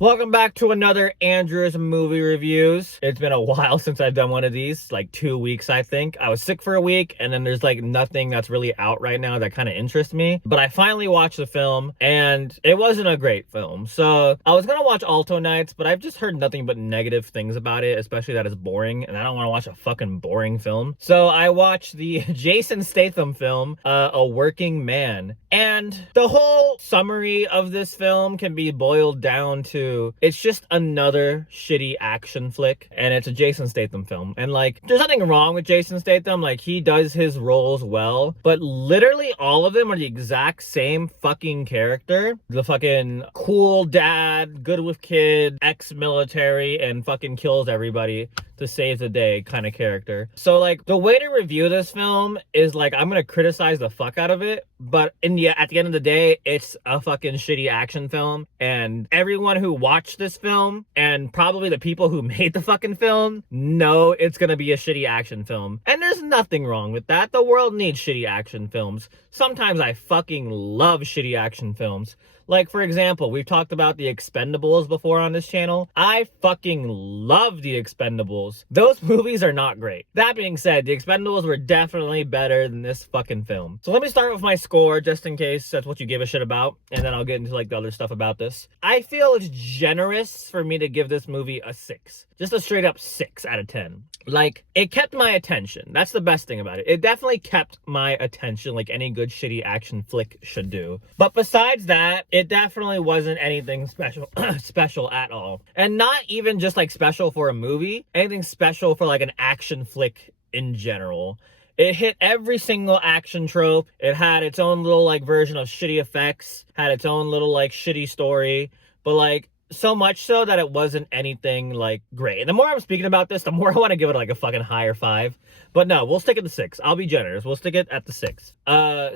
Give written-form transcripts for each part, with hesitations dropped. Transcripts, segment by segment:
Welcome back to another Andrew's Movie Reviews. It's been a while since I've done one of these, like 2 weeks, I think. I was sick for a week, and then there's like nothing that's really out right now that kind of interests me. But I finally watched the film, and it wasn't a great film. So I was gonna watch Alto Nights, but I've just heard nothing but negative things about it, especially that it's boring, and I don't want to watch a fucking boring film. So I watched the Jason Statham film, A Working Man. And the whole summary of this film can be boiled down to it's just another shitty action flick, and it's a Jason Statham film. And like, there's nothing wrong with Jason Statham, like he does his roles well, but literally all of them are the exact same fucking character. The fucking cool dad, good with kid, ex-military, and fucking kills everybody to save the day kind of character. So like, the way to review this film is like, I'm gonna criticize the fuck out of it, but at the end of the day, it's a fucking shitty action film, and everyone who watched this film, and probably the people who made the fucking film, know it's gonna be a shitty action film. And there's nothing wrong with that. The world needs shitty action films. Sometimes I fucking love shitty action films. Like, for example, we've talked about The Expendables before on this channel. I fucking love The Expendables. Those movies are not great. That being said, The Expendables were definitely better than this fucking film. So let me start with my score, just in case that's what you give a shit about, and then I'll get into like the other stuff about this. I feel it's generous for me to give this movie a 6. Just a straight up 6 out of 10. Like, it kept my attention. That's the best thing about it. It definitely kept my attention like any good shitty action flick should do. But besides that, it definitely wasn't anything special special at all. And not even just like special for a movie, anything special for like an action flick in general. It hit every single action trope. It had its own little like version of shitty effects, had its own little like shitty story, but like so much so that it wasn't anything like great. And the more I'm speaking about this, the more I want to give it like a fucking higher 5. But no, we'll stick at the 6. I'll be generous. We'll stick it at the 6.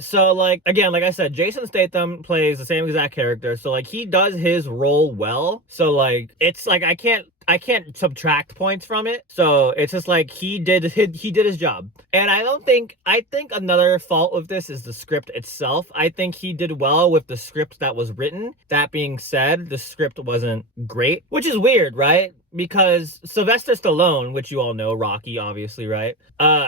So like, again, like I said, Jason Statham plays the same exact character. So like, he does his role well. So like, it's like, I can't subtract points from it. So it's just like he did his job. And I think another fault of this is the script itself. I think he did well with the script that was written. That being said, the script wasn't great, which is weird, right? Because Sylvester Stallone, which you all know, Rocky, obviously, right?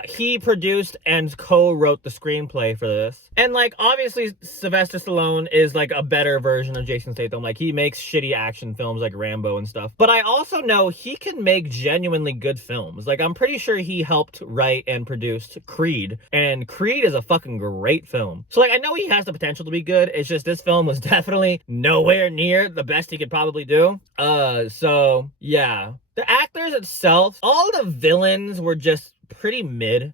He produced and co-wrote the screenplay for this. And, like, obviously, Sylvester Stallone is, like, a better version of Jason Statham. Like, he makes shitty action films like Rambo and stuff. But I also know he can make genuinely good films. Like, I'm pretty sure he helped write and produced Creed. And Creed is a fucking great film. So, like, I know he has the potential to be good. It's just this film was definitely nowhere near the best he could probably do. So, yeah. The actors itself, all the villains were just pretty mid,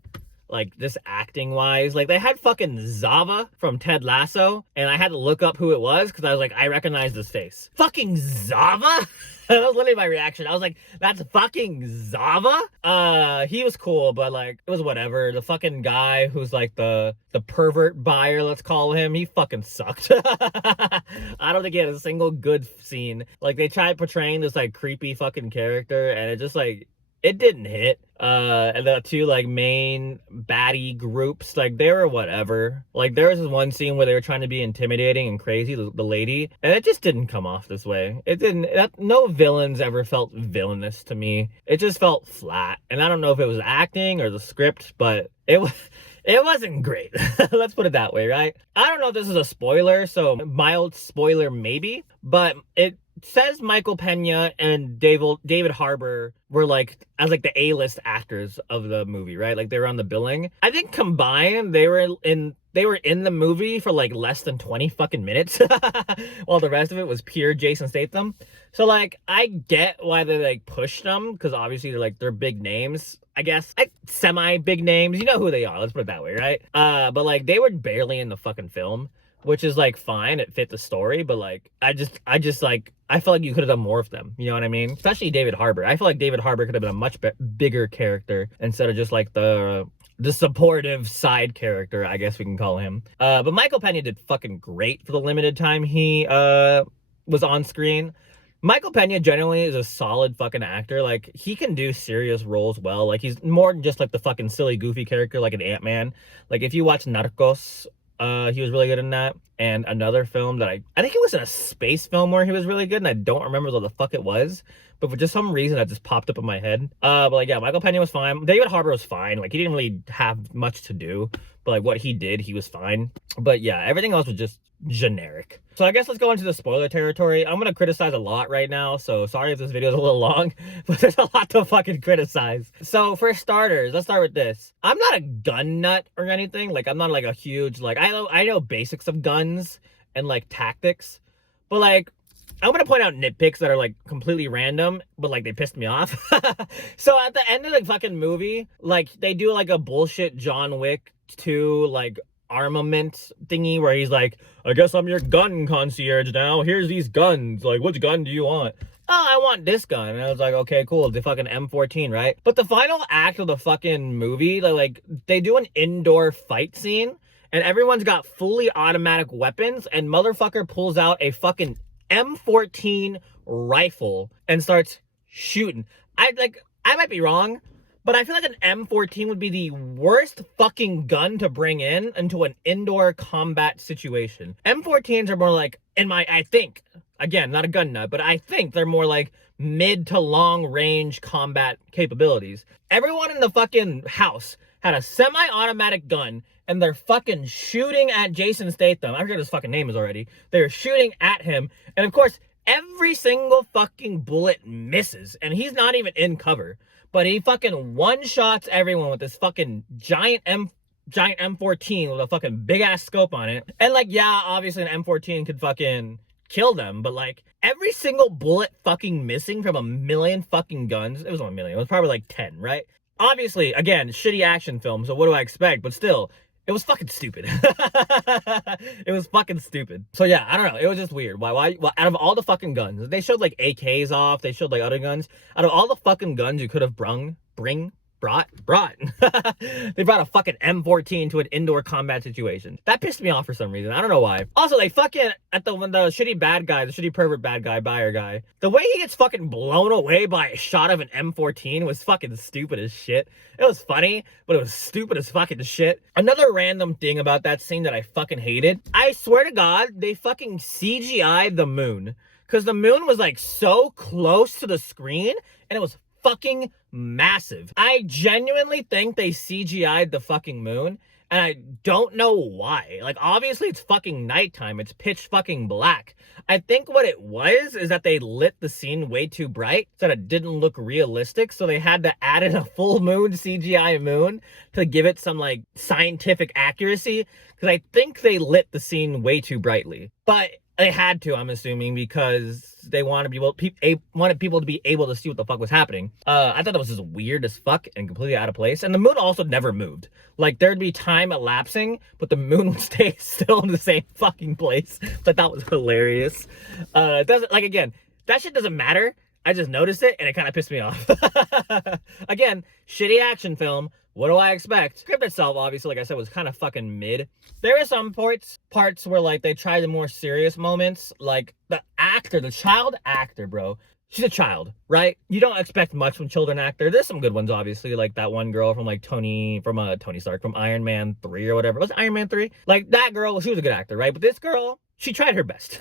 like just acting wise. Like they had fucking Zava from Ted Lasso, and I had to look up who it was because I was like, I recognize this face. Fucking Zava? That was literally my reaction. I was like, that's fucking Zava? He was cool, but like, it was whatever. The fucking guy who's like the pervert buyer, let's call him, he fucking sucked. I don't think he had a single good scene. Like, they tried portraying this like creepy fucking character, and it just like, it didn't hit. And the two like main baddie groups, like they were whatever. Like there was this one scene where they were trying to be intimidating and crazy, the lady, and it just didn't come off this way. It didn't. No villains ever felt villainous to me. It just felt flat, and I don't know if it was acting or the script, but it was. It wasn't great. Let's put it that way, right? I don't know if this is a spoiler, so mild spoiler maybe, but it says Michael Pena and David Harbour were like as like the A-list actors of the movie, right? Like they were on the billing. I think combined they were in the movie for like less than 20 fucking minutes while the rest of it was pure Jason Statham. So like I get why they like pushed them, because obviously they're big names, I guess, like semi big names. You know who they are, let's put it that way, right? But like they were barely in the fucking film, which is like fine, it fit the story, but like I just like I feel like you could have done more of them, you know what I mean? Especially David Harbour. I feel like David Harbour could have been a much bigger character instead of just like the supportive side character, I guess we can call him. But Michael Pena did fucking great for the limited time he was on screen. Michael Pena generally is a solid fucking actor. Like, he can do serious roles well. Like, he's more than just like the fucking silly, goofy character like an Ant-Man. Like, if you watch Narcos, He was really good in that. And another film that I think it was in a space film where he was really good, and I don't remember what the fuck it was. But for just some reason that just popped up in my head. But like, yeah, Michael Pena was fine. David Harbour was fine. Like, he didn't really have much to do, but like what he did, he was fine. But yeah, everything else was just generic. So I guess let's go into the spoiler territory. I'm gonna criticize a lot right now, so sorry if this video is a little long, but there's a lot to fucking criticize. So for starters, let's start with this. I'm not a gun nut or anything. Like, I'm not like a huge, like, I know basics of guns and like tactics, but like, I'm gonna point out nitpicks that are like completely random, but like they pissed me off. So at the end of the fucking movie, like they do like a bullshit John Wick 2 like armament thingy where he's like, I guess I'm your gun concierge now. Here's these guns. Like, which gun do you want? Oh, I want this gun. And I was like, okay, cool. The fucking M14, right? But the final act of the fucking movie, like they do an indoor fight scene and everyone's got fully automatic weapons and motherfucker pulls out a fucking M14 rifle and starts shooting. I might be wrong, but I feel like an M14 would be the worst fucking gun to bring in into an indoor combat situation. M14s are more like, I think, again, not a gun nut, but I think they're more like mid to long range combat capabilities. Everyone in the fucking house had a semi-automatic gun and they're fucking shooting at Jason Statham. I forget what his fucking name is already. They're shooting at him. And of course, every single fucking bullet misses. And he's not even in cover. But he fucking one-shots everyone with this fucking giant M14 with a fucking big-ass scope on it. And like, yeah, obviously an M14 could fucking kill them. But like, every single bullet fucking missing from a million fucking guns. It wasn't a million. It was probably like 10, right? Obviously, again, shitty action film. So what do I expect? But still, it was fucking stupid. It was fucking stupid. So yeah, I don't know. It was just weird. Why out of all the fucking guns, they showed like AKs off, they showed like other guns. Out of all the fucking guns you could have brought. They brought a fucking M14 to an indoor combat situation. That pissed me off for some reason. I don't know why. Also, they fucking, when the shitty bad guy, the shitty pervert bad guy, buyer guy, the way he gets fucking blown away by a shot of an M14 was fucking stupid as shit. It was funny, but it was stupid as fucking shit. Another random thing about that scene that I fucking hated, I swear to God, they fucking CGI'd the moon. Because the moon was like so close to the screen, and it was fucking massive. I genuinely think they CGI'd the fucking moon, and I don't know why. Like, obviously it's fucking nighttime. It's pitch fucking black. I think what it was is that they lit the scene way too bright so that it didn't look realistic, so they had to add in a full moon CGI moon to give it some like scientific accuracy, because I think they lit the scene way too brightly. But they had to, I'm assuming, because they wanted people to be able to see what the fuck was happening. I thought that was just weird as fuck and completely out of place. And the moon also never moved. Like, there'd be time elapsing, but the moon would stay still in the same fucking place. So I thought was hilarious. It doesn't, like, again, that shit doesn't matter. I just noticed it and it kind of pissed me off. Again, shitty action film. What do I expect? Script itself, obviously, like I said, was kind of fucking mid. There are some parts where, like, they tried the more serious moments. Like, the child actor, bro. She's a child, right? You don't expect much from children actor. There's some good ones, obviously, like that one girl from, like, Tony Stark, from Iron Man 3 or whatever. Was it Iron Man 3? Like, that girl, she was a good actor, right? But this girl, she tried her best.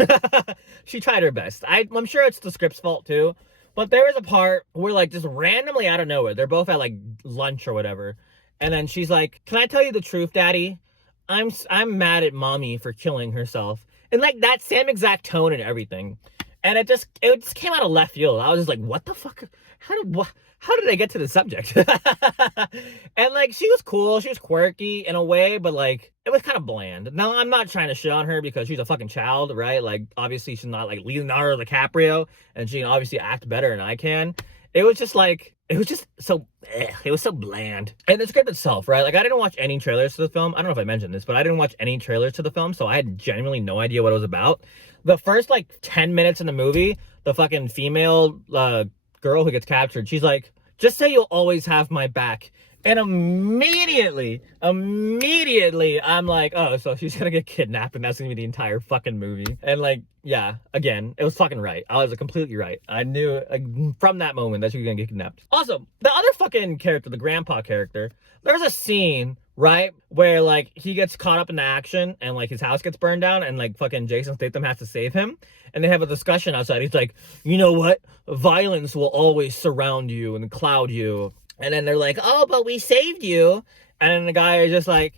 She tried her best. I'm sure it's the script's fault, too. But there is a part where, like, just randomly out of nowhere, they're both at, like, lunch or whatever. And then she's like, can I tell you the truth, Daddy? I'm mad at Mommy for killing herself. And, like, that same exact tone and everything. And it just came out of left field. I was just like, what the fuck? How did I get to the subject? And, like, she was cool. She was quirky in a way, but, like, it was kind of bland. Now, I'm not trying to shit on her because she's a fucking child, right? Like, obviously, she's not, like, Leonardo DiCaprio, and she can obviously act better than I can. It was just, like, it was so bland. And the script itself, right? Like, I didn't watch any trailers to the film. I don't know if I mentioned this, but I didn't watch any trailers to the film, so I had genuinely no idea what it was about. The first, like, 10 minutes in the movie, the fucking female girl who gets captured, she's like, just say you'll always have my back. And immediately, I'm like, oh, so she's gonna get kidnapped and that's gonna be the entire fucking movie. And, like, yeah, again, it was fucking right. I was completely right. I knew, like, from that moment that she was gonna get kidnapped. Also, the other fucking character, the grandpa character, there's a scene right? Where like he gets caught up in the action and like his house gets burned down and like fucking Jason Statham has to save him. And they have a discussion outside. He's like, you know what? Violence will always surround you and cloud you. And then they're like, oh, but we saved you. And then the guy is just like,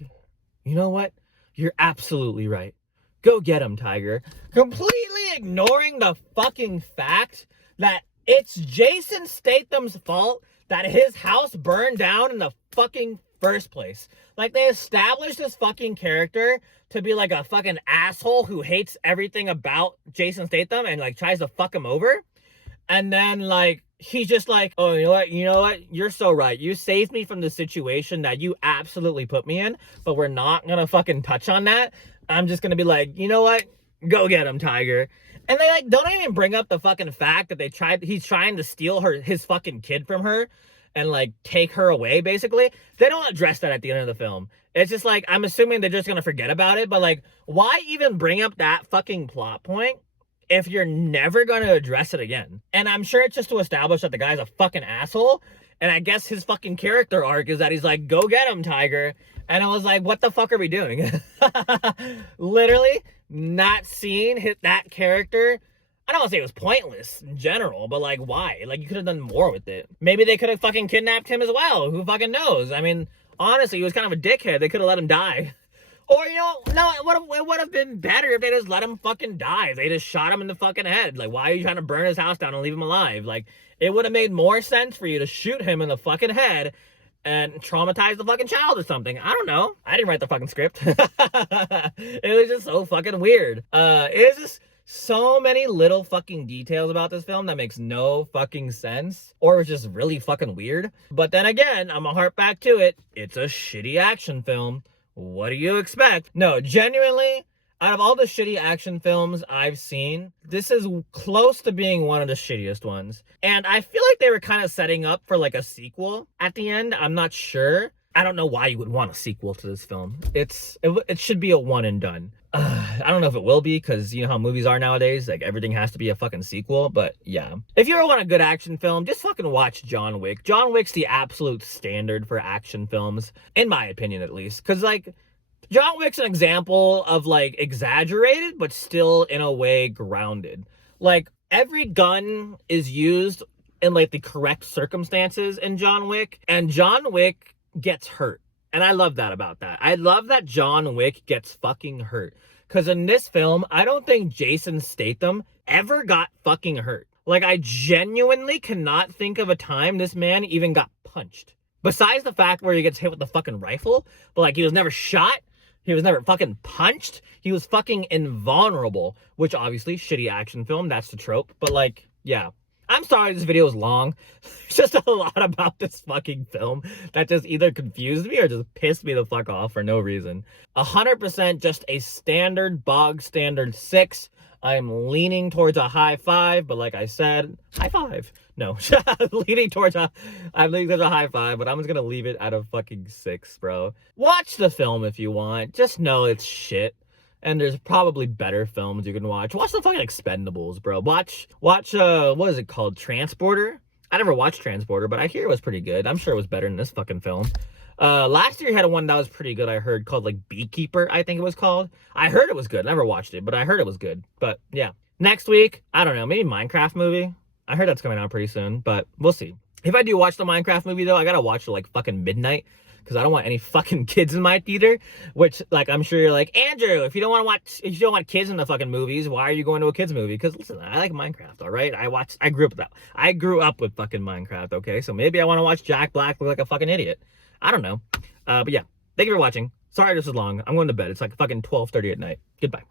you know what? You're absolutely right. Go get him, Tiger. Completely ignoring the fucking fact that it's Jason Statham's fault that his house burned down in the fucking first place. Like, they established this fucking character to be like a fucking asshole who hates everything about Jason Statham and like tries to fuck him over. And then like he's just like, oh, you know what? You're so right. You saved me from the situation that you absolutely put me in, but we're not gonna fucking touch on that. I'm just gonna be like, you know what? Go get him, Tiger. And they like don't even bring up the fucking fact that he's trying to steal his fucking kid from her and like take her away, basically. They don't address that at the end of the film. It's just like, I'm assuming they're just gonna forget about it, but like, why even bring up that fucking plot point if you're never going to address it again? And I'm sure it's just to establish that the guy's a fucking asshole. And I guess his fucking character arc is that he's like, go get him, Tiger. And I was like, what the fuck are we doing? Literally not seeing that character. I don't want to say it was pointless in general, but like, why? Like, you could have done more with it. Maybe they could have fucking kidnapped him as well. Who fucking knows? I mean, honestly, he was kind of a dickhead. They could have let him die. Or, you know, no, it would have been better if they just let him fucking die. They just shot him in the fucking head. Like, why are you trying to burn his house down and leave him alive? Like, it would have made more sense for you to shoot him in the fucking head and traumatize the fucking child or something. I don't know. I didn't write the fucking script. It was just so fucking weird. It was just so many little fucking details about this film that makes no fucking sense, or it's just really fucking weird. But then again, I'm gonna harp back to it. It's a shitty action film. What do you expect? No, genuinely, out of all the shitty action films I've seen, this is close to being one of the shittiest ones. And I feel like they were kind of setting up for like a sequel at the end. I'm not sure. I don't know why you would want a sequel to this film. It should be a one and done. I don't know if it will be, because you know how movies are nowadays. Like, everything has to be a fucking sequel. But yeah, if you ever want a good action film, just fucking watch John Wick. John Wick's the absolute standard for action films, in my opinion at least. Because like, John Wick's an example of like exaggerated but still in a way grounded. Like, every gun is used in like the correct circumstances in John Wick, and John Wick gets hurt. And I love that about that. I love that John Wick gets fucking hurt. Because in this film, I don't think Jason Statham ever got fucking hurt. Like, I genuinely cannot think of a time this man even got punched. Besides the fact where he gets hit with the fucking rifle. But like, he was never shot. He was never fucking punched. He was fucking invulnerable. Which obviously, shitty action film. That's the trope. But like, yeah. I'm sorry this video is long. There's just a lot about this fucking film that just either confused me or just pissed me the fuck off for no reason. 100% just a standard, bog standard 6. I'm leaning towards a high 5, but like I said, high 5. No, I'm leaning towards a high 5, but I'm just gonna leave it at a fucking 6, bro. Watch the film if you want. Just know it's shit. And there's probably better films you can watch. Watch the fucking Expendables, bro. Watch, what is it called? Transporter? I never watched Transporter, but I hear it was pretty good. I'm sure it was better than this fucking film. Last year had one that was pretty good, I heard, called like Beekeeper, I think it was called. I heard it was good. Never watched it, but I heard it was good. But yeah. Next week, I don't know, maybe Minecraft movie. I heard that's coming out pretty soon, but we'll see. If I do watch the Minecraft movie though, I gotta watch it like fucking midnight. Because I don't want any fucking kids in my theater. Which, like, I'm sure you're like, Andrew, if you don't want kids in the fucking movies, why are you going to a kids movie? Because listen, I like Minecraft, all right? I grew up with fucking Minecraft, okay? So maybe I want to watch Jack Black look like a fucking idiot. I don't know. But yeah, thank you for watching. Sorry this was long. I'm going to bed. It's like fucking 12:30 at night. Goodbye.